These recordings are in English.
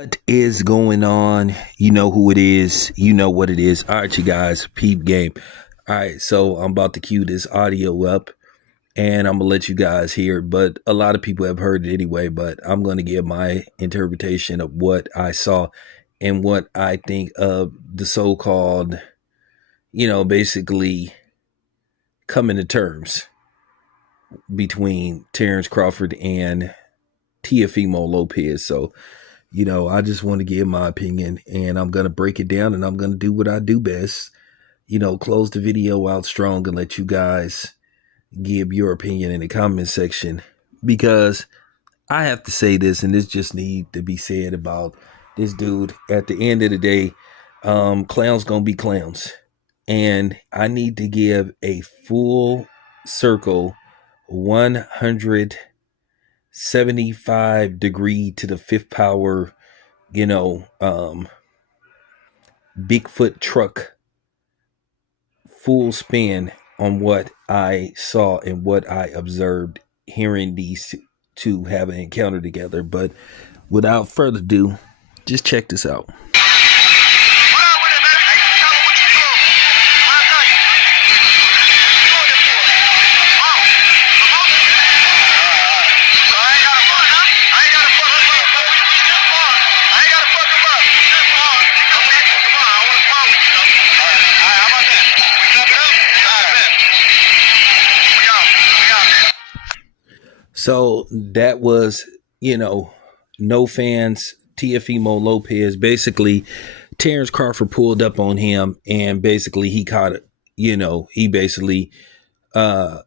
What is going on? You know who it is. You know what it is. All right, you guys, peep game. All right, so I'm about to cue this audio up and I'm going to let you guys hear it. But a lot of people have heard it anyway, but I'm going to give my interpretation of what I saw and what I think of the so called, basically coming to terms between Terrence Crawford and Teofimo Lopez. So, I just want to give my opinion and I'm going to break it down and I'm going to do what I do best. Close the video out strong and let you guys give your opinion in the comment section because I have to say this and this just need to be said about this dude. At the end of the day, clowns going to be clowns. And I need to give a full circle 175 degree to the fifth power, Bigfoot truck full spin on what I saw and what I observed hearing these two have an encounter together. But without further ado, just check this out. So that was, no fans, Teofimo Lopez. Basically, Terrence Crawford pulled up on him and basically he caught it. He basically caught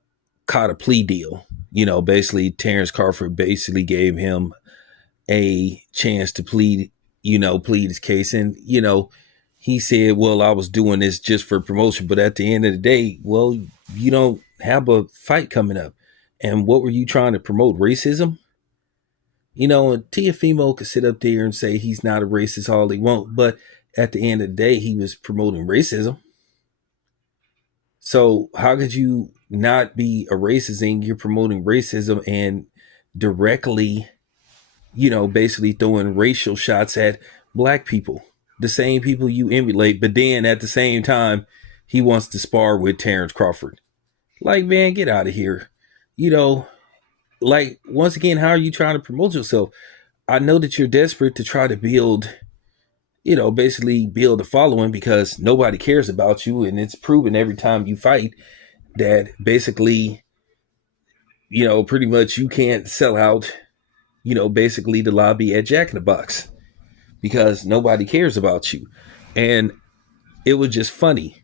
a plea deal. Basically Terrence Crawford basically gave him a chance to plead his case. And, he said, well, I was doing this just for promotion. But at the end of the day, well, you don't have a fight coming up. And what were you trying to promote? Racism? And Teofimo could sit up there and say he's not a racist all he wants, but at the end of the day, he was promoting racism. So how could you not be a racist and you're promoting racism and directly, basically throwing racial shots at black people, the same people you emulate, but then at the same time, he wants to spar with Terrence Crawford. Like, man, get out of here. Once again, how are you trying to promote yourself? I know that you're desperate to try to build, basically build a following because nobody cares about you. And it's proven every time you fight that basically, pretty much you can't sell out, basically the lobby at Jack in the Box because nobody cares about you. And it was just funny.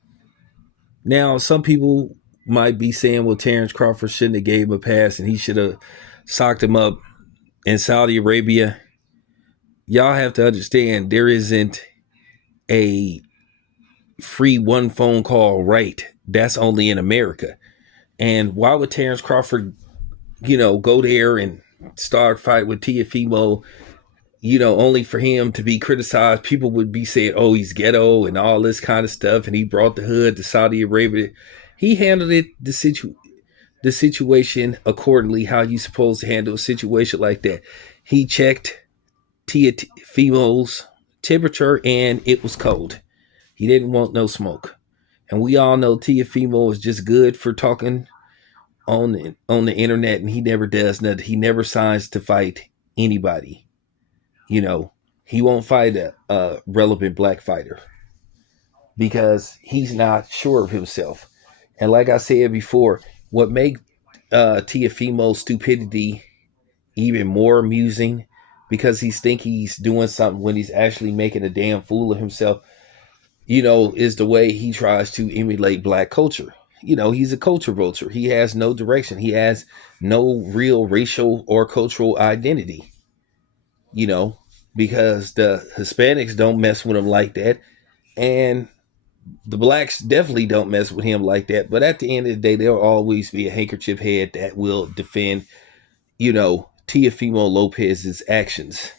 Now, some people might be saying, well, Terrence Crawford shouldn't have gave him a pass and he should have socked him up in Saudi Arabia. Y'all have to understand there isn't a free one phone call right. That's only in America. And why would Terrence Crawford, go there and start fight with Teofimo, only for him to be criticized? People would be saying, oh, he's ghetto and all this kind of stuff. And he brought the hood to Saudi Arabia. He handled it, the situation accordingly, how you supposed to handle a situation like that. He checked Teofimo's temperature and it was cold. He didn't want no smoke. And we all know Teofimo is just good for talking on the internet and he never does nothing. He never signs to fight anybody. He won't fight a relevant black fighter because he's not sure of himself. And like I said before, what makes Teofimo's stupidity even more amusing because he's doing something when he's actually making a damn fool of himself, is the way he tries to emulate black culture. He's a culture vulture. He has no direction. He has no real racial or cultural identity, because the Hispanics don't mess with him like that. And the blacks definitely don't mess with him like that. But at the end of the day, there'll always be a handkerchief head that will defend, Teofimo Lopez's actions.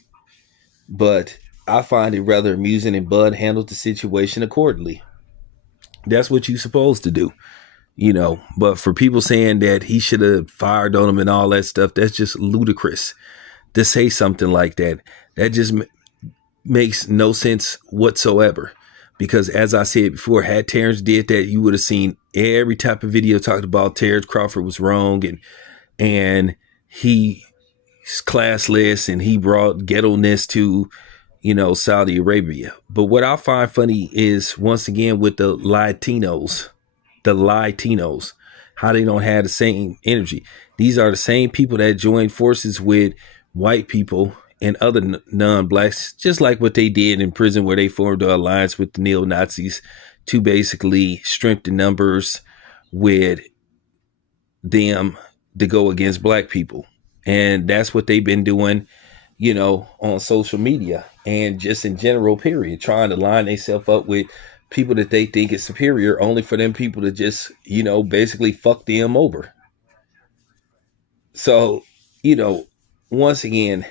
But I find it rather amusing and Bud handled the situation accordingly. That's what you're supposed to do. But for people saying that he should have fired on him and all that stuff, that's just ludicrous to say something like that. That just makes no sense whatsoever. Because as I said before, had Terrence did that, you would have seen every type of video talked about Terrence Crawford was wrong and he's classless and he brought ghetto-ness to, Saudi Arabia. But what I find funny is once again with the Latinos, how they don't have the same energy. These are the same people that join forces with white people and other non-blacks, just like what they did in prison, where they formed an alliance with the neo-Nazis to basically strengthen numbers with them to go against black people. And that's what they've been doing, on social media and just in general, period, trying to line themselves up with people that they think is superior, only for them people to just, basically fuck them over. So, you know, once again,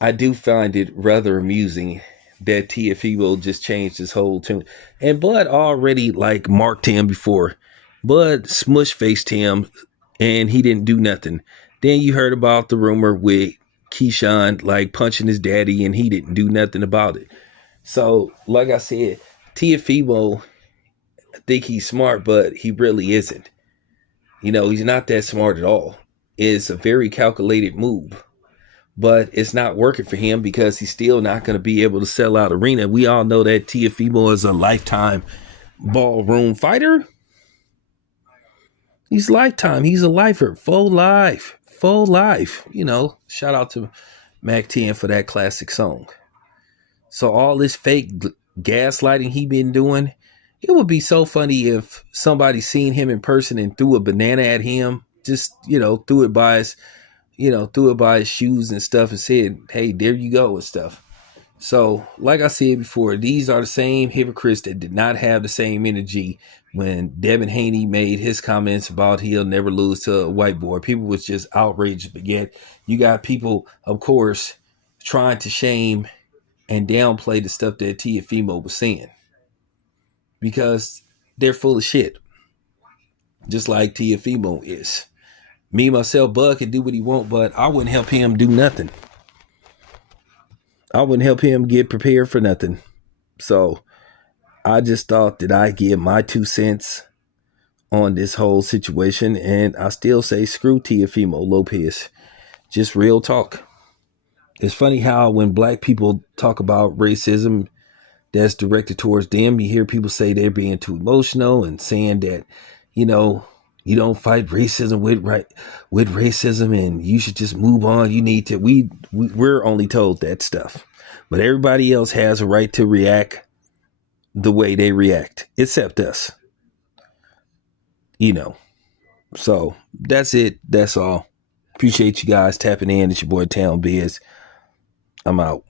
I do find it rather amusing that Teofimo just changed his whole tune. And Bud already like marked him before. Bud smush faced him and he didn't do nothing. Then you heard about the rumor with Keyshawn like punching his daddy and he didn't do nothing about it. So, like I said, Teofimo, I think he's smart, but he really isn't. He's not that smart at all. It's a very calculated move, but it's not working for him because he's still not going to be able to sell out arena. We all know that Teofimo is a lifetime ballroom fighter. He's lifetime. He's a lifer, full life, full life. Shout out to Mac 10 for that classic song. So all this fake gaslighting he been doing, it would be so funny if somebody seen him in person and threw a banana at him, just, threw it by his shoes and stuff and said, hey, there you go and stuff. So, like I said before, these are the same hypocrites that did not have the same energy when Devin Haney made his comments about he'll never lose to a white boy. People was just outraged. But yet, you got people, of course, trying to shame and downplay the stuff that Teofimo was saying because they're full of shit, just like Teofimo is. Me, myself, Bud can do what he want, but I wouldn't help him do nothing. I wouldn't help him get prepared for nothing. So I just thought that I'd give my 2 cents on this whole situation. And I still say screw Teofimo Lopez. Just real talk. It's funny how when black people talk about racism that's directed towards them, you hear people say they're being too emotional and saying that, you don't fight racism with racism and you should just move on. You need to, we're only told that stuff, but everybody else has a right to react the way they react, except us, so that's it. That's all. Appreciate you guys tapping in. It's your boy Town Biz. I'm out.